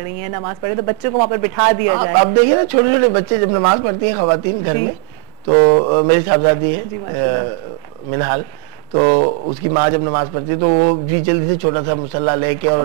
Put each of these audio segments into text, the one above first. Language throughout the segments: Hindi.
रही हैं, नमाज पढ़ रही है, तो बच्चों को वहाँ पर बिठा दिया जाए। अब देखिए ना, छोटे छोटे बच्चे जब नमाज पढ़ती हैं खवातीन घर में, तो मेरी साहबजादी है मिनहाल, तो उसकी माँ जब नमाज पढ़ती है तो वो भी जल्दी से छोटा सा मुसल्ला लेके और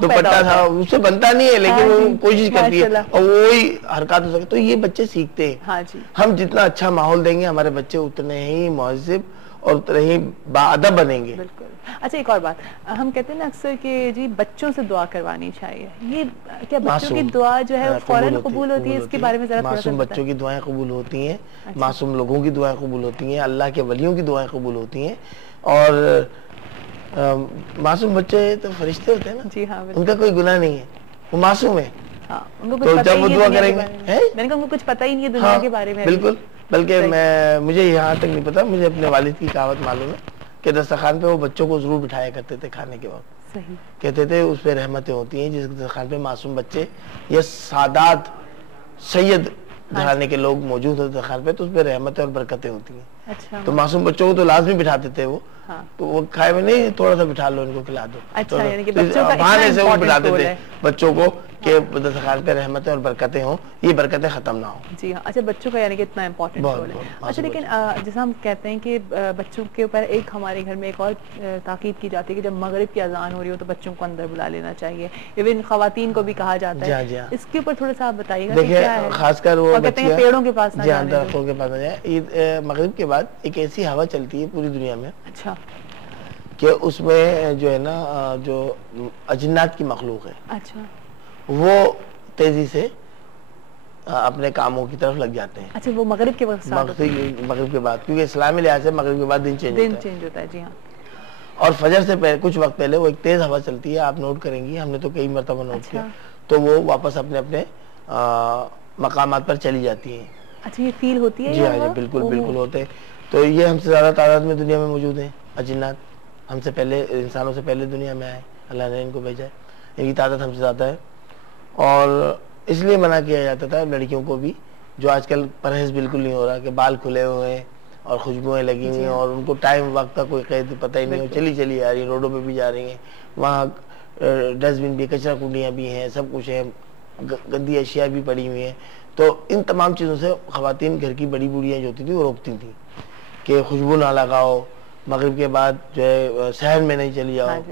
दुपट्टा था, उससे बनता नहीं है लेकिन वो कोशिश करती है और वही हरकत हो सके, तो ये बच्चे सीखते हैं। हाँ जी। हम जितना अच्छा माहौल देंगे हमारे बच्चे उतने ही मुहज़्ज़िब और उतने ही बाअदब बनेंगे। बिल्कुल। अच्छा, एक और बात, हम कहते हैं ना अक्सर कि जी बच्चों से दुआ करवानी चाहिए, ये क्या बच्चों की दुआ जो है फौरन कबूल होती है? इसके बारे में जरा थोड़ा सा मासूम बच्चों की दुआएं कबूल होती हैं, मासूम लोगों की दुआएं कबूल होती हैं, अल्लाह के वलियों की दुआएं कबूल होती हैं। और मासूम बच्चे तो फरिश्ते होते हैं ना। जी हाँ, उनका कोई गुनाह नहीं है, वो मासूम है। हाँ, उनको कुछ तो पता जब वो दुआ करेंगे, मैंने कहा उनको कुछ पता ही नहीं है दुनिया के बारे में। बिल्कुल, बल्कि मुझे यहाँ तक नहीं पता, मुझे अपने वालिद की कहावत मालूम है कि दस्तरखान पे वो बच्चों को जरूर बिठाया करते थे खाने के वक्त। सही। कहते थे उस पे रहमतें होती हैं, जिस दस्तरखान पे मासूम बच्चे या सादात सैयद घराने के लोग मौजूद होते दस्तरखान पे, तो उस पे रहमतें और बरकतें होती हैं। अच्छा। तो मासूम बच्चों को तो लाजमी बिठाते थे वो। हाँ। तो वो खाए में नहीं, थोड़ा सा बिठा लो, इनको खिला दो। अच्छा, तो यानी कि बच्चों का बहाने से वो बिठाते थे बच्चों को कि दस्तरखान पे रहमतें और बरकतें हों, ये बरकतें खत्म ना हो। जी हाँ। अच्छा, बच्चों का यानी कि इतना इम्पोर्टेंट रोल है। अच्छा, लेकिन जैसा हम कहते हैं कि बच्चों के ऊपर एक हमारे घर में एक और ताकीद की जाती है कि जब मगरिब की अजान हो रही हो तो बच्चों को अंदर बुला लेना चाहिए, इवन खवातीन को भी कहा जाता है। इसके ऊपर थोड़ा सा आप बताइएगा। देखिए, खासकर वो बच्चियां पेड़ों के पास ना जाने दो। दरख्तों के पास ना जाए। मगरिब के बाद एक ऐसी हवा चलती है पूरी दुनिया में, अच्छा, कि उसमें जो है ना, जो अजिन्नात की मखलूक है, अच्छा, वो तेजी से अपने कामों की तरफ लग जाते हैं। अच्छा, वो मगरिब के वक्त, मगरिब के बाद, क्योंकि इस्लामी लिहाज से मगरिब के बाद दिन चेंज होता है। जी हाँ। और फजर से पहले कुछ वक्त पहले वो एक तेज हवा चलती है, आप नोट करेंगी, हमने तो कई मरतबा नोट किया, तो वो वापस अपने अपने मकामात पर चली जाती है। अच्छा, ये फील होती है? जी हाँ, जी बिल्कुल बिल्कुल होते हैं। तो ये हमसे ज्यादा तादाद में दुनिया में मौजूद है अजिन्नात, हमसे पहले, इंसानों से पहले दुनिया में आए, अल्लाह ने इनको भेजा है, इनकी तादाद हमसे ज़्यादा है। और इसलिए मना किया जाता था लड़कियों को भी, जो आजकल परहेज़ बिल्कुल नहीं हो रहा, कि बाल खुले हुए हैं और खुशबुएं लगी हुई हैं और उनको टाइम वक्त का कोई कैद पता ही नहीं हो, चली चली आ रही है, रोडों पे भी जा रही हैं, वहाँ डस्टबिन भी, कचरा कुंडियाँ भी हैं, सब कुछ है, गंदी अशिया भी पड़ी हुई हैं। तो इन तमाम चीज़ों से ख़वातीन घर की बड़ी बूढ़ियाँ जो होती थी वो रोकती थी कि खुशबू ना लगाओ, मगरिब के बाद जो है सहर में नहीं चली जाओ,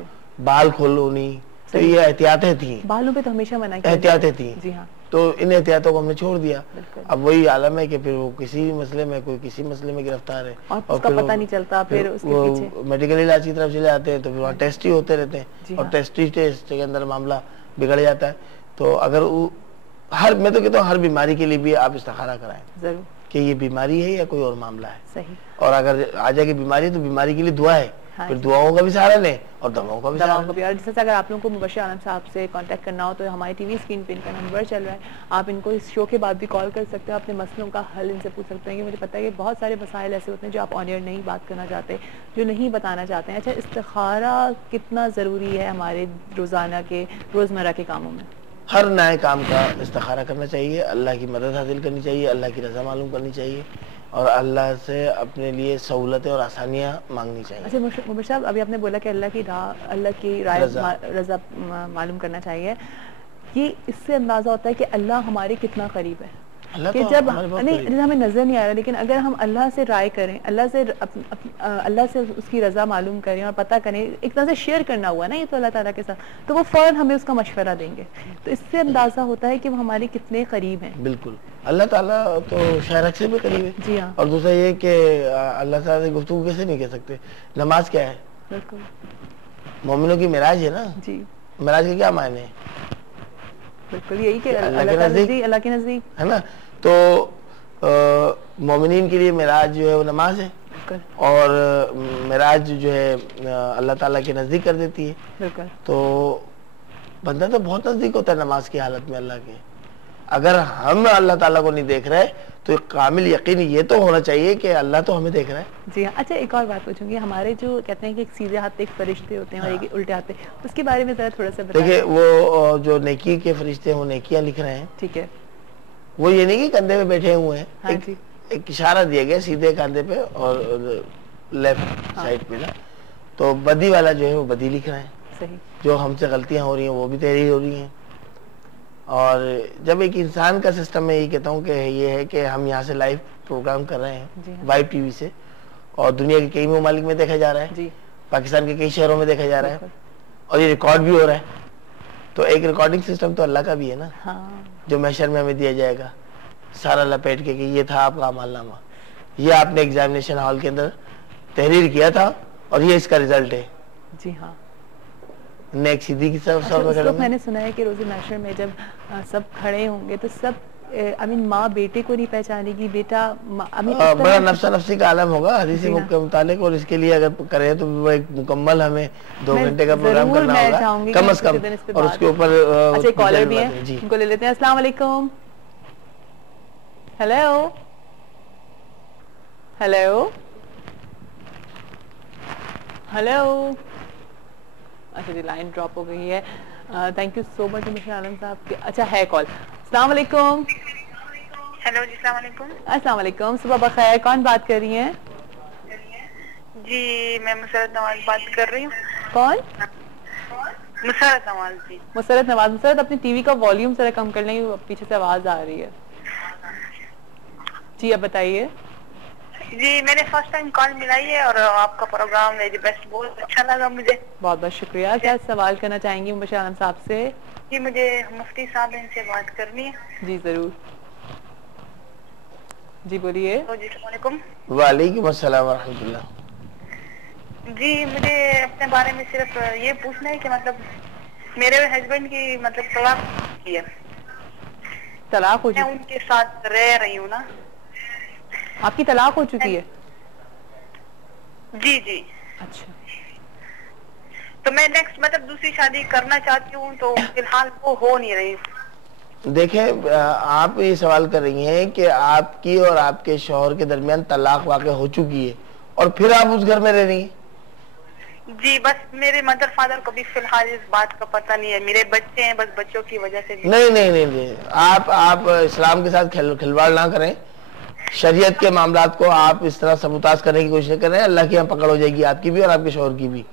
बाल खोलो नहीं। तो ये एहतियातें थी, बालों पे तो हमेशा मना किया, एहतियातें थी। जी हाँ। तो इन एहतियातों को हमने छोड़ दिया। अब वही आलम है कि फिर वो किसी मसले में, कोई किसी मसले में गिरफ्तार है और उसका पता नहीं चलता, फिर उसके पीछे मेडिकल इलाज की तरफ चले जाते हैं, तो फिर वहाँ टेस्ट ही होते रहते हैं और टेस्ट के अंदर मामला बिगड़ जाता है। तो अगर मैं तो कहता हूँ हर बीमारी के लिए भी आप इस्तिखारा कराएं जरूर, कि ये बीमारी है या कोई और मामला है। सही। और अगर आ जाएगी बीमारी, तो बीमारी के लिए दुआ है, फिर दुआओं का भी सहारा लें और दवाओं का भी सहारा लें। और जैसे अगर आप लोगों को मुबश्शिर आलम साहब से कांटेक्ट करना हो तो हमारी टीवी स्क्रीन पे इनका नंबर चल रहा है, आप इनको इस शो के बाद भी कॉल कर सकते हो, अपने मसलों का हल इनसे पूछ सकते हैं। कि मुझे पता है कि बहुत सारे मसाइल ऐसे होते हैं जो आप ऑन एयर नहीं बात करना चाहते, जो नहीं बताना चाहते हैं। अच्छा, इस्तिखारा कितना ज़रूरी है हमारे रोज़ाना के, रोज़मर्रा के कामों में? हर नए काम का इस्तिखारा करना चाहिए, अल्लाह की मदद हासिल करनी चाहिए, अल्लाह की रज़ा मालूम करनी चाहिए और अल्लाह से अपने लिए सहूलतें और आसानियाँ मांगनी चाहिए। अच्छा मुबश्शिर साहब, अभी आपने बोला कि अल्लाह की राय रज़ा मालूम करना चाहिए, ये इससे अंदाज़ा होता है कि अल्लाह हमारे कितना करीब है। कि जब नहीं हमें नजर नहीं आ रहा, लेकिन अगर हम अल्लाह से राय करें, अल्लाह से उसकी रजा मालूम करें और पता करें, एक तरह से शेयर करना हुआ ना ये तो अल्लाह ताला के साथ, तो वो फौरन हमें उसका मशवरा देंगे। तो इससे अंदाजा होता है कि वो हमारे कितने करीब हैं। बिल्कुल, अल्लाह ताला तो शायरक से भी करीब है। जी हाँ। और दूसरा ये कि अल्लाह ताला से गुफ्तगू कैसे नहीं कह सकते। नमाज क्या है? बिल्कुल, मोमिनों की मिराज है ना जी। मिराज के क्या मायने है? बिल्कुल यही कि अल्लाह के नजदीक है ना। तो मोमिनीन के लिए मिराज जो है वो नमाज है, और मिराज जो है अल्लाह ताला के नजदीक कर देती है। बिल्कुल। तो बंदा तो बहुत नजदीक होता है नमाज की हालत में अल्लाह के। अगर हम अल्लाह ताला को नहीं देख रहे तो कामिल यकीन ये तो होना चाहिए कि अल्लाह तो हमें देख रहा है। जी हाँ। अच्छा, एक और बात पूछूंगी, हमारे जो कहते हैं कि एक सीधे हाथ पे एक फरिश्ते होते हैं और एक उल्टे हाथ पे, उसके बारे में जरा थोड़ा सा बताइए। देखिए, वो जो नेकी के फरिश्ते हैं वो नेकियां लिख रहे हैं, ठीक है, वो ये नहीं कि कंधे पे बैठे हुए हैं। हाँ जी। एक इशारा दिया गया सीधे कंधे पे और लेफ्ट साइड पे ना, तो बदी वाला जो है वो बदी लिख रहे हैं। सही। जो हमसे गलतियां हो रही हैं वो भी तेरी हो रही हैं, और जब एक इंसान का सिस्टम में यही कहता हूँ कि ये है कि हम यहाँ से लाइव प्रोग्राम कर रहे हैं वाइब टीवी से, और दुनिया के कई ममालिक में देखा जा रहा है, पाकिस्तान के कई शहरों में देखा जा रहा है, और ये रिकॉर्ड भी हो रहा है। तो एक रिकॉर्डिंग सिस्टम तो अल्लाह का भी है ना, जो मैशर में हमें दिया जाएगा सारा लपेट के कि ये था आपका अमलनामा, ये आपने एग्जामिनेशन हॉल के अंदर तहरीर किया था और ये इसका रिजल्ट है। जी हाँ। नेक्स्ट सीधी की सब मैंने सुना है कि रोज़े महशर में जब सब खड़े होंगे तो सब माँ बेटे को नहीं पहचानेगी, बेटा बड़ा नफ्सा नफ्सी का आलम होगा हदीस के मुतालिक, और इसके लिए अगर करें तो वो एक मुकम्मल हमें 2 घंटे का प्रोग्राम करना होगा कम से कम, और उसके ऊपर अच्छा कॉलर भी है, इनको ले लेते हैं। अस्सलाम वालेकुम। Hello hello hello. अच्छा जी, लाइन ड्रॉप हो गई है। Thank you so much Musharraf Alam sahab के। अच्छा है कॉल। अस्सलाम वालेकुम। हेलो जी, अस्सलाम वालेकुम। अस्सलाम वालेकुम, सुबह बखैर। कौन बात कर रही हैं? जी मैं मुसरत नवाज बात कर रही हूँ। कौन? मुसरत नवाज जी। मुसरत नवाज। मुसरत अपनी टीवी का वॉल्यूम जरा कम कर लें, पीछे से आवाज आ रही है। जी अब बताइए। जी मैंने फर्स्ट टाइम कॉल मिलाई है और आपका प्रोग्राम वेरी बेस्ट, बहुत अच्छा लगा मुझे। बहुत बहुत शुक्रिया। क्या सवाल करना चाहेंगी मुशर्रफ आलम साहब से? जी मुझे मुफ्ती साहब से बात करनी है। जी जरूर, जी बोलिए। जी अस्सलाम वालेकुम अस्सलाम व रहमतुल्लाह। जी मुझे अपने बारे में सिर्फ ये पूछना है कि मतलब मेरे हस्बैंड की मतलब तलाक है, तलाक हो चुकी? मैं उनके साथ रह रही हूँ ना। आपकी तलाक हो चुकी है? जी जी। अच्छा, तो मैं नेक्स्ट मतलब दूसरी शादी करना चाहती हूँ, तो फिलहाल वो हो नहीं रही। देखें, आप ये सवाल कर रही हैं कि आपकी और आपके शौहर के दरमियान तलाक वाक़ई हो चुकी है और फिर आप उस घर में रह रही हैं। जी बस मेरे मदर फादर को भी फिलहाल इस बात का पता नहीं है, मेरे बच्चे हैं, बस बच्चों की वजह से। नहीं नहीं नहीं नहीं, आप इस्लाम के साथ खिलवाड़ ना करें। शरीयत के मामलात को आप इस तरह सबूताज करने की कोशिश करें, अल्लाह की यहाँ पकड़ हो जाएगी, आपकी भी और आपके शौहर की भी।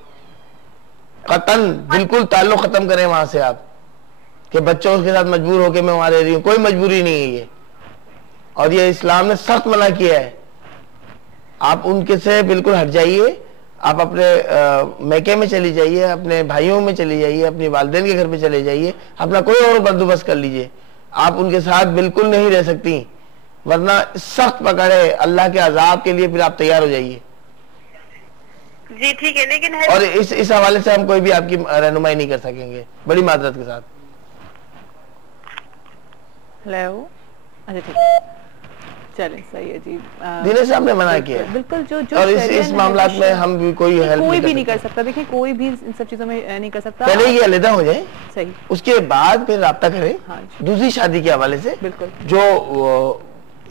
कतन बिल्कुल ताल्लुक खत्म करें वहां से आप, कि बच्चों के साथ मजबूर होकर मैं वहां रह रही हूँ, कोई मजबूरी नहीं है ये, और ये इस्लाम ने सख्त मना किया है। आप उनके से बिल्कुल हट जाइए, आप अपने मैके में चली जाइए, अपने भाइयों में चली जाइए, अपनी वालिदैन के घर पे चले जाइए, अपना कोई और बंदोबस्त कर लीजिए। आप उनके साथ बिल्कुल नहीं रह सकती, वरना सख्त पकड़े अल्लाह के अजाब के लिए फिर आप तैयार हो जाइए। जी ठीक है, लेकिन और इस हवाले से हम कोई भी आपकी रहनुमाई नहीं कर सकेंगे, बड़ी माजरत के साथ। हेलो, अच्छा ठीक, चलें सही है जी। दिने से हमने मना किया बिल्कुल, जो और इस मामला में हम भी कोई हेल्प कोई भी नहीं कर सकता। देखिए कोई भी इन सब चीजों में नहीं कर सकता। पहले ये अलहदा हो जाए, सही, उसके बाद फिर राब्ता करें। हाँ, दूसरी शादी के हवाले से बिल्कुल, जो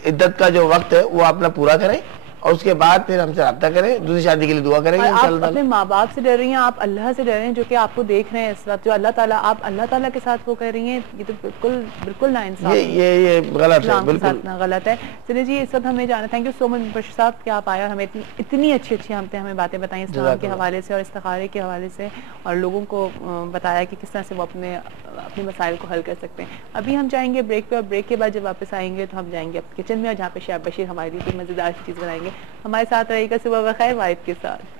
इद्दत का जो वक्त है वो अपना पूरा करें और उसके बाद फिर हमसे राब्ता करें, दूसरी शादी के लिए दुआ करेंगे। आप अपने माँ बाप से डर रही हैं, आप अल्लाह से डर रहे हैं जो कि आपको देख रहे हैं इस वक्त, जो अल्लाह ताला, आप अल्लाह ताला के साथ वो कर रही हैं, ये तो बिल्कुल बिल्कुल नाइंसाफ, ये गलत है, बिल्कुल गलत है। चलिए जी, इस वक्त हमें जाना। Thank you so much Bashir साहब कि आप आए और हमें इतनी अच्छी अच्छी हमें बातें बताई इस्लाम के हवाले से और इस्तिखारे के हवाले से, और लोगों को बताया कि किस तरह से वो अपने मसाइल को हल कर सकते हैं। अभी हम जाएंगे ब्रेक पे, और ब्रेक के बाद जब वापस आएंगे तो हम जाएंगे किचन में, और जहाँ पे शेफ बशीर हमारे लिए कोई मज़ेदार सी चीज़ बनाएंगे। हमारे साथ रहेगा सुबह बखैर वाइफ के साथ।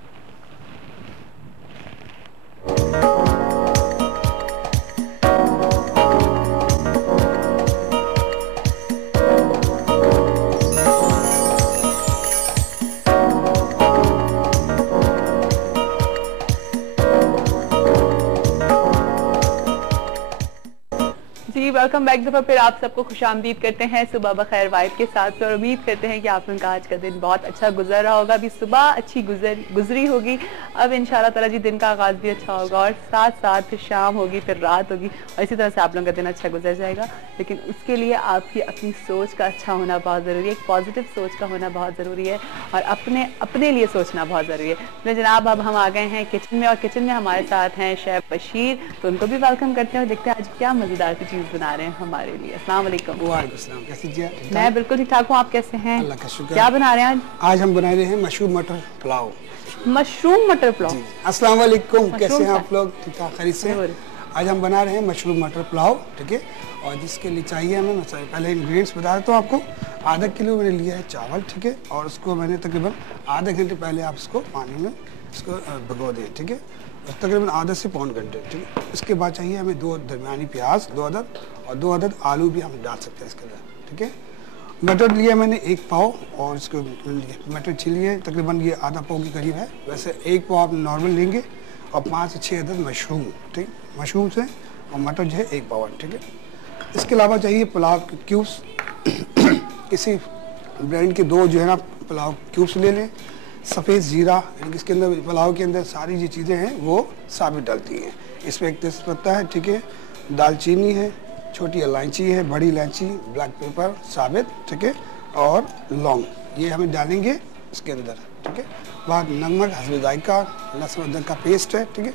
Welcome back. दफा फिर आप सबको खुशामदीद करते हैं सुबह बखैर वाइब के साथ, और उम्मीद करते हैं कि आप लोगों का आज का दिन बहुत अच्छा गुजर रहा होगा। अभी सुबह अच्छी गुजरी होगी, अब इंशाल्लाह ताला जी दिन का आगाज भी अच्छा होगा, और साथ साथ फिर शाम होगी, फिर रात होगी, और इसी तरह से आप लोगों का दिन अच्छा गुजर जाएगा। लेकिन उसके लिए आपकी अपनी सोच का अच्छा होना बहुत ज़रूरी है, एक पॉजिटिव सोच का होना बहुत ज़रूरी है, और अपने लिए सोचना बहुत ज़रूरी है। तो जनाब अब हम आ गए हैं किचन में, और किचन में हमारे साथ हैं शेफ बशीर, तो उनको भी वेलकम करते हैं और देखते हैं आज क्या मज़ेदार सी चीज़ बना रहे हैं हमारे लिए। अस्सलाम वालेकुम। वालेकुम सलाम, कैसी जी? मैं बिल्कुल ठीक ठाक हूँ, आप कैसे हैं? अल्लाह का शुक्र। क्या बना रहे हैं आज? आज हम बना रहे हैं मशरूम मटर पुलाव। मशरूम मटर पुलाव। अस्सलाम वालेकुम, कैसे हैं आप लोग? ठीक ठाक, खैरियत से? आज हम बना रहे हैं मशरूम मटर पुलाव, ठीक है। और जिसके लिए चाहिए हमें, पहले इंग्रेडिएंट्स बता देता हूँ आपको। आधा किलो मैंने लिया है चावल, ठीक है। और उसको मैंने तकरीबन आधे घंटे पहले आप इसको पानी में इसको भिगो दें, ठीक है। तकरीबन आधा से पौन घंटे, ठीक है। इसके बाद चाहिए हमें 2 दरमियानी प्याज, 2 अदद, और 2 अदद आलू भी हम डाल सकते हैं इसके अंदर, ठीक है। मटर लिया मैंने 1 पाव, और इसको मटर छिलिए, तकरीबन ये आधा पाव के करीब है। वैसे 1 पाव आप नॉर्मल लेंगे, और 5 से 6 अदद मशरूम, ठीक, मशरूम से, और मटर जो है 1 पाव, ठीक है। इसके अलावा चाहिए पुलाव के क्यूब्स, किसी ब्रांड के 2 जो है ना पुलाव क्यूब्स ले लें। सफ़ेद ज़ीरा, इसके अंदर पुलाव के अंदर सारी जो चीज़ें हैं वो साबित डलती हैं। इसमें एक तेज़पत्ता है, ठीक है, दालचीनी है, छोटी इलायची है, बड़ी इलायची, ब्लैक पेपर साबित, ठीक है, और लौंग, ये हमें डालेंगे इसके अंदर, ठीक है। बाद नमक, हस्बे जायका, लहसुन अदरक का पेस्ट है, ठीक है।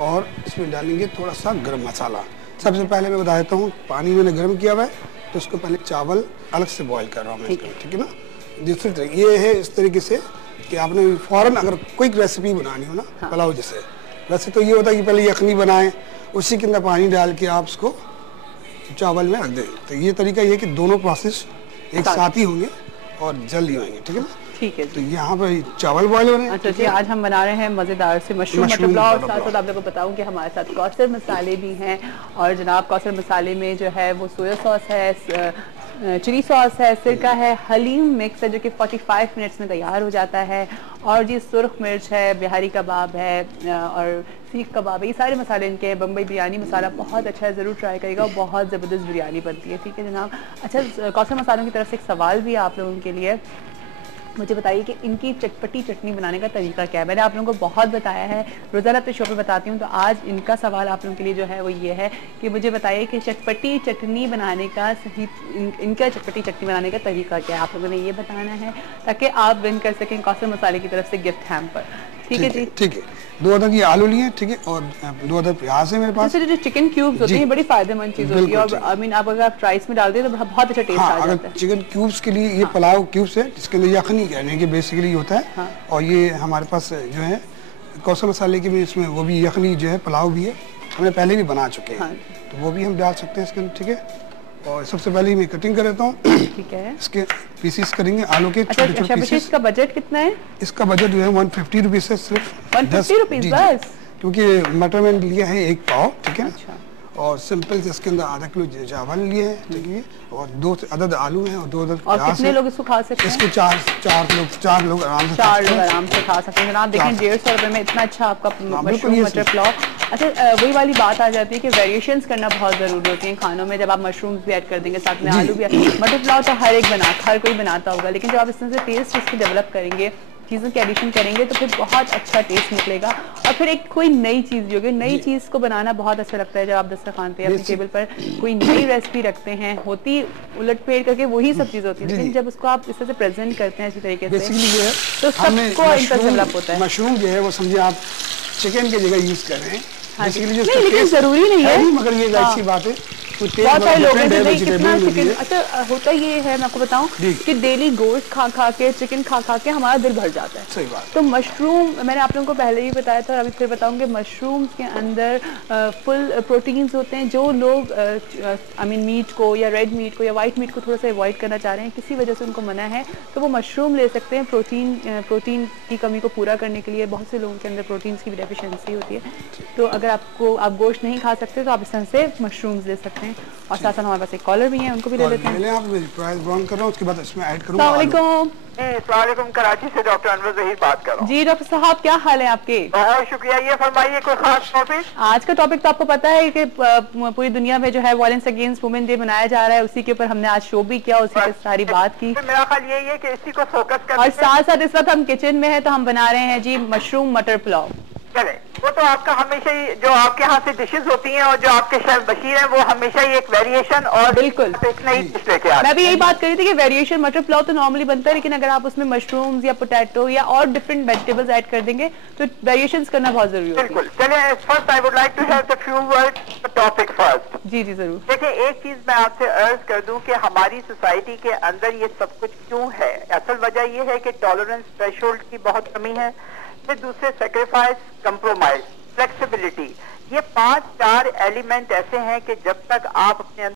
और इसमें डालेंगे थोड़ा सा गरम मसाला। सबसे पहले मैं बता देता हूँ, पानी मैंने गर्म किया हुआ है, तो उसको पहले चावल अलग से बॉईल कर रहा हूँ मैं, ठीक है ना। दूसरी तरह ये है इस तरीके से कि आपने फ़ौरन अगर क्विक रेसिपी बनानी हो ना, पुलाव जैसे, वैसे तो ये होता है कि पहले यखनी बनाएं, उसी के अंदर पानी डाल के आप उसको चावल में रख दें। तो ये तरीका ये है कि दोनों प्रोसेस एक साथ ही होंगे और जल्दी होंगे, ठीक है ना। ठीक है। तो यहाँ पर चावल बॉईल हो रहे हैं। अच्छा जी, आज हम बना रहे हैं मज़ेदार से मशरूम मटर पुलाव। साथ साथ आप लोगों को बताऊं कि हमारे साथ कौसर मसाले भी हैं, और जनाब कौसर मसाले में जो है वो सोया सॉस है, चिली सॉस है, सिरका है, हलीम मिक्स है जो कि 45 मिनट्स में तैयार हो जाता है, और जी सुर्ख मिर्च है, बिहारी कबाब है, और सीख कबाब है, ये सारे मसाले इनके हैं। बम्बई बिरयानी मसाला बहुत अच्छा है, ज़रूर ट्राई करिएगा, बहुत ज़बरदस्त बिरयानी बनती है, ठीक है जनाब। अच्छा, कौसर मसालों की तरफ से एक सवाल भी है आप लोगों के लिए, मुझे बताइए कि इनकी चटपटी चटनी बनाने का तरीका क्या है। मैंने आप लोगों को बहुत बताया है, रोज़ाना अपने शो पे बताती हूँ, तो आज इनका सवाल आप लोगों के लिए जो है वो ये है कि मुझे बताइए कि चटपटी चटनी बनाने का सही, इनका चटपटी चटनी बनाने का तरीका क्या है। आप लोगों ने ये बताना है ताकि आप विन कर सकें कौसर मसाले की तरफ से गिफ्ट हैम्पर। ठीक है जी, ठीक है। 2 अदद ये आलू लिए, ठीक है, और 2 अदद प्याज है मेरे पास। जैसे जो चिकन क्यूब्स होते हैं बड़ी फायदेमंद चीज होती है, और आई मीन आप अगर आप राइस में डाल दें तो बहुत अच्छा टेस्ट आ जाता है। चिकन क्यूब्स के लिए ये पुलाव क्यूब्स है, जिसके अंदर यखनी कहने के बेसिकली होता है। और ये हमारे पास जो है कौसर मसाले की भी इसमें वो भी यखनी जो है पुलाव भी है, हमने पहले भी बना चुके हैं, तो वो भी हम डाल सकते हैं इसके अंदर, ठीक है। और सबसे पहले मैं कटिंग कर देता हूँ, ठीक है। इसके पीसेस करेंगे आलू के छोटे छोटे पीसेस। इसका बजट कितना है? इसका बजट जो है 150 रुपीज़ है, सिर्फ 150 रुपीज़ बस, क्योंकि मटर मैंने लिया है 1 पाव, ठीक है। अच्छा। और सिंपल से इसके अंदर आधा किलो चावल लिए हैं, ठीक है, और 2 अदद आलू हैं, और 2 अदद प्याज। और कितने लोग इसको खा सकते हैं? इसको 4 लोग आराम से, 4 लोग आराम से खा सकते हैं। जनाब देखें 150 रुपए में इतना अच्छा आपका मशरूम मटर पुलाव। अच्छा, वही वाली बात आ जाती है कि वेरिएशंस करना बहुत जरूरी होती है खानों में। जब आप मशरूम भी ऐड कर देंगे, साथ में आलू भी, मटर पुलाव तो हर कोई बनाता होगा, लेकिन जब आप इस तरह से टेस्ट इसकी डेवलप करेंगे, चीज़ों की एडिशन करेंगे, तो फिर बहुत अच्छा टेस्ट निकलेगा। और फिर एक कोई नई चीज़ जो कि नई चीज़ को बनाना बहुत अच्छा लगता है। जब आप दस्तरखान पे अपनी टेबल पर कोई नई रेसिपी रखते हैं, होती उलट फेर करके वही सब चीज़ होती है, लेकिन जब उसको आप इस तरह से प्रेजेंट करते हैं इसी तरीके से, तो सबको इंटरेस्ट डेवलप होता है। मशरूम जो है वो समझिए आप चिकन की जगह यूज कर रहे हैं, नहीं, लेकिन जरूरी नहीं है, मगर ये अच्छी बात है। बहुत सारे लोग हैं कितना चिकन, अच्छा होता ये है, मैं आपको बताऊं कि डेली गोश्त खा खा के, चिकन खा खा के हमारा दिल भर जाता है। सही बात। तो मशरूम, मैंने आप लोगों को पहले ही बताया था और अभी फिर बताऊंगे, मशरूम के अंदर फुल प्रोटीन्स होते हैं। जो लोग आई मीन मीट को या रेड मीट को या वाइट मीट को थोड़ा सा अवॉइड करना चाह रहे हैं, किसी वजह से उनको मना है, तो वो मशरूम ले सकते हैं। प्रोटीन की कमी को पूरा करने के लिए बहुत से लोगों के अंदर प्रोटीन्स की भी डेफिशिएंसी होती है, तो अगर आप गोश्त नहीं खा सकते तो आप इस तरह से मशरूम्स ले सकते हैं। और साथ साथ हमारे पास एक कॉलर भी है, उनको भी ले लेते हैं। आप प्राइस ब्राउन कर रहा हूं, उसके बाद इसमें ऐड करूंगा। अस्सलाम वालेकुम, कराची से डॉक्टर अनवर ज़हीर बात कर रहा हूं। जी डॉक्टर साहब, क्या हाल है आपके? बहुत शुक्रिया। ये फरमाइए कोई खास टॉपिक? आज का टॉपिक तो आपको पता है कि पूरी दुनिया में जो है वायलेंस अगेंस्ट वुमेन डे मनाया जा रहा है, उसी के ऊपर हमने आज शो भी किया, उसी पे सारी बात की। मेरा ख्याल यही है कि इसी को फोकस कर, और साथ साथ इस वक्त हम किचन में है, तो हम बना रहे हैं जी मशरूम मटर पुलाव। चले, वो तो आपका हमेशा ही जो आपके यहाँ से डिशेस होती हैं और जो आपके शेफ बशीर हैं, वो हमेशा ही एक वेरिएशन और बिल्कुल एक नई डिश लेके आते हैं। मैं भी यही बात कर रही थी कि वेरिएशन, मटर पुलाव तो नॉर्मली बनता है, लेकिन अगर आप उसमें मशरूम्स या पोटैटो या और डिफरेंट वेजिटेबल्स ऐड कर देंगे तो वेरिएशंस करना बहुत जरूरी है। बिल्कुल। चलिए, first I would like to have the few words the topic first. जी जी जरूर। देखिए, एक चीज मैं आपसे अर्ज कर दूं कि हमारी सोसाइटी के अंदर ये सब कुछ क्यों है। असल वजह ये है कि टॉलरेंस थ्रेशोल्ड की बहुत कमी है, फिर दूसरे सेक्रीफाइस, कंप्रोमाइज, फ्लेक्सिबिलिटी, ये 5-4 एलिमेंट ऐसे हैं कि जब तक आप अपने